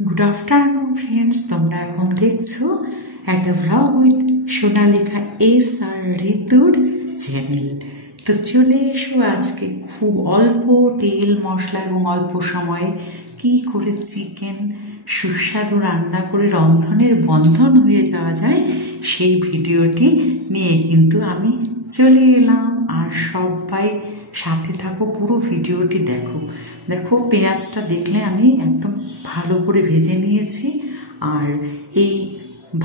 Good afternoon friends, তোমরা এখন দেখছো একটা ভ্লগ উইথ সোনালিকা এস আর ঋতুর চ্যানেল। তো চলে এসো, আজকে খুব অল্প তেল মশলা এবং অল্প সময়ে কি করে চিকেন সুস্বাদু রান্না করে রন্ধনের বন্ধন হয়ে যাওয়া যায় সেই ভিডিওটি নিয়ে কিন্তু আমি চলে এলাম। আর সবাই সাথে থাকো, পুরো ভিডিওটি দেখো। দেখো, পেঁয়াজটা দেখলে আমি একদম ভালো করে ভেজে নিয়েছি। আর এই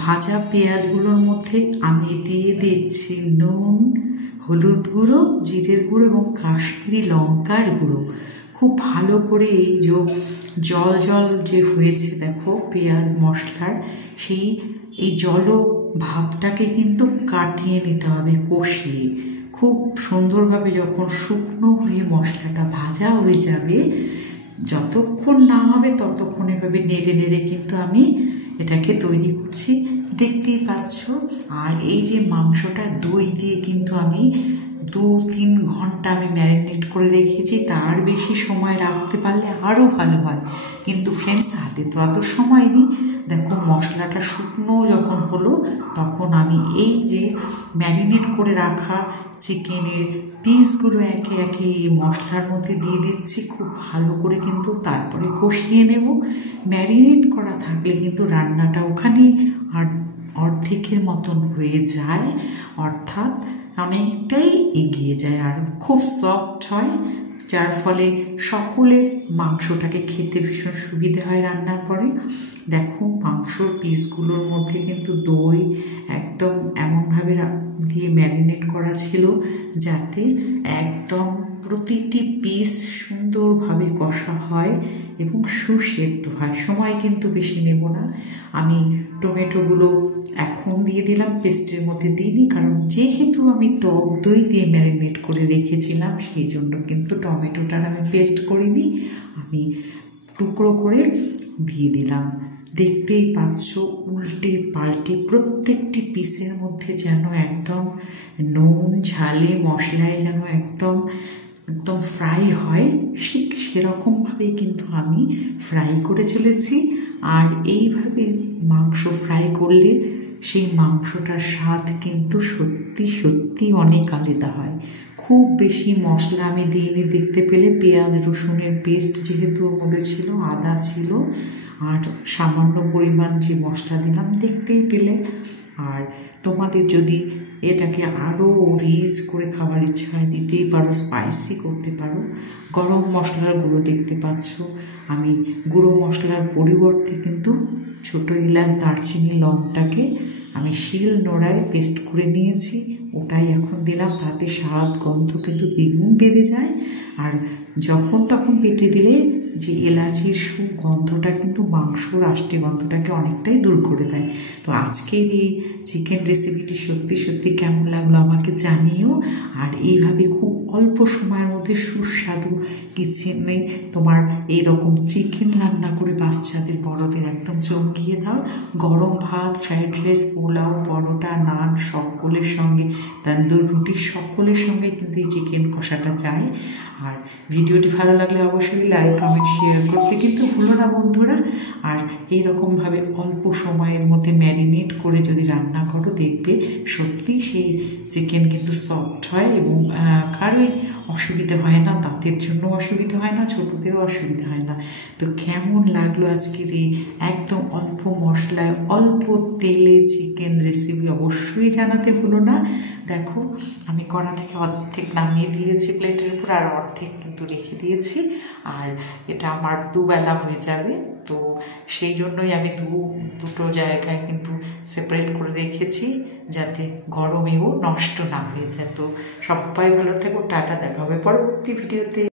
ভাজা পেঁয়াজগুলোর মধ্যে আমি দিয়ে দিচ্ছি নুন, হলুদ গুঁড়ো, জিরের গুঁড়ো এবং কাশ্মীরি লঙ্কার গুঁড়ো। খুব ভালো করে এই জল জল যে হয়েছে দেখো পেঁয়াজ মশলার, এই জল ভাবটাকে কিন্তু কাটিয়ে নিতে হবে, কষিয়ে খুব সুন্দরভাবে। যখন শুকনো হয়ে মশলাটা ভাজা হয়ে যাবে, যতক্ষণ না হবে ততক্ষণ এভাবে নেড়ে নেড়ে কিন্তু আমি এটাকে তৈরি করছি, দেখতেই পাচ্ছ। আর এই যে মাংসটা দই দিয়ে কিন্তু আমি 2-3 ঘন্টা আমি ম্যারিনেট করে রেখেছি। তার বেশি সময় রাখতে পারলে আরও ভালো হয়, কিন্তু ফ্রেন্ডস হাতে তো অত সময় নেই। দেখো, মশলাটা শুকনো যখন হলো তখন আমি এই যে ম্যারিনেট করে রাখা চিকেনের পিসগুলো একে একে এই মশলার মধ্যে দিয়ে দিচ্ছি খুব ভালো করে, কিন্তু তারপরে কষিয়ে নেব। ম্যারিনেট করা থাকলে কিন্তু রান্নাটা ওখানে আর অর্ধেকের মতন হয়ে যায়, অর্থাৎ অনেকটাই এগিয়ে যায় আর খুব সফট হয়, যার ফলে সকলের মাংসটাকে খেতে ভীষণ সুবিধে হয় রান্নার পরে। দেখো, মাংসর পিসগুলোর মধ্যে কিন্তু দই একদম এমনভাবে দিয়ে ম্যারিনেট করা ছিল যাতে একদম প্রতিটি পিস সুন্দরভাবে কষা হয় এবং সুসেদ্ধ হয়। সময় কিন্তু বেশি নেব না। আমি টমেটোগুলো এখন দিয়ে দিলাম, পেস্টের মধ্যে দিইনি, কারণ যেহেতু আমি টক দই দিয়ে ম্যারিনেট করে রেখেছিলাম সেই জন্য কিন্তু টমেটোটার আমি পেস্ট করিনি, আমি টুকরো করে দিয়ে দিলাম। দেখতেই পাচ্ছ, উল্টে পাল্টে প্রত্যেকটি পিসের মধ্যে যেন একদম নুন ঝালে মশলায় যেন একদম একদম ফ্রাই হয়, ঠিক সেরকমভাবেই কিন্তু আমি ফ্রাই করে চলেছি। আর এইভাবে মাংস ফ্রাই করলে সেই মাংসটার স্বাদ কিন্তু সত্যি সত্যি অনেক আলাদা হয়। খুব বেশি মশলা আমি দিইনি, দেখতে পেলে পেঁয়াজ রসুনের পেস্ট যেহেতু ওর মধ্যে ছিল, আদা ছিল, আর সামান্য পরিমাণ যে মশলা দিলাম দেখতেই পেলে। আর তোমাদের যদি এটাকে আরও রিচ করে খাবার ইচ্ছা হয় দিতেই পারো, স্পাইসি করতে পারো। গরম মশলার গুঁড়ো দেখতে পাচ্ছ, আমি গুঁড়ো মশলার পরিবর্তে কিন্তু ছোটো এলাচ, দারচিনি, লংটাকে আমি শিল নোড়ায় পেস্ট করে নিয়েছি, ওটাই এখন দিলাম। তাতে স্বাদ গন্ধ কিন্তু দ্বিগুণ বেড়ে যায়। আর যখন তখন পেটে দিলে যে এলাচির সুগন্ধটা কিন্তু মাংসর আষ্টে গন্ধটাকে অনেকটাই দূর করে দেয়। তো আজকের এই চিকেন রেসিপিটি সত্যি সত্যি কেমন লাগলো আমাকে জানিও। আর এইভাবে খুব অল্প সময়ের মধ্যে সুস্বাদু কিচেনে তোমার এইরকম চিকেন রান্না করে বাচ্চাদের বড়দের একদম চমকিয়ে দাও। গরম ভাত, ফ্রাইড রাইস, পোলাও, পরোটা, নান সকলের সঙ্গে, তন্দুর রুটি সকলের সঙ্গে কিন্তু এই চিকেন কষাটা যায়। আর ভিডিওটি ভালো লাগলে অবশ্যই লাইক, কমেন্ট, শেয়ার করতে কিন্তু ভুলো না বন্ধুরা। আর এইরকমভাবে অল্প সময়ের মধ্যে ম্যারিনেট করে যদি রান্না করো, দেখবে সত্যি সেই চিকেন কিন্তু সফট হয় এবং কারোই অসুবিধা হয় না, দাঁতের জন্য অসুবিধা হয় না, ছোটদেরও অসুবিধা হয় না। তো কেমন লাগলো আজকের এই একদম অল্প মশলায় অল্প তেলে চিকেন রেসিপি অবশ্যই জানাতে ভুলো না। দেখো, আমি কড়া থেকে অর্ধেক নামিয়ে দিয়েছি প্লেটের উপর, আর অর্ধেক কিন্তু রেখে দিয়েছি। আর এটা আমার দুবেলা হয়ে যাবে, তো সেই জন্যই আমি দুটো জায়গায় কিন্তু সেপারেট করে রেখেছি, যাতে গরমেও নষ্ট না হয়ে যায়। তো সবাই ভালো থেকো, টাটা, দেখা হবে পরবর্তী ভিডিওতে।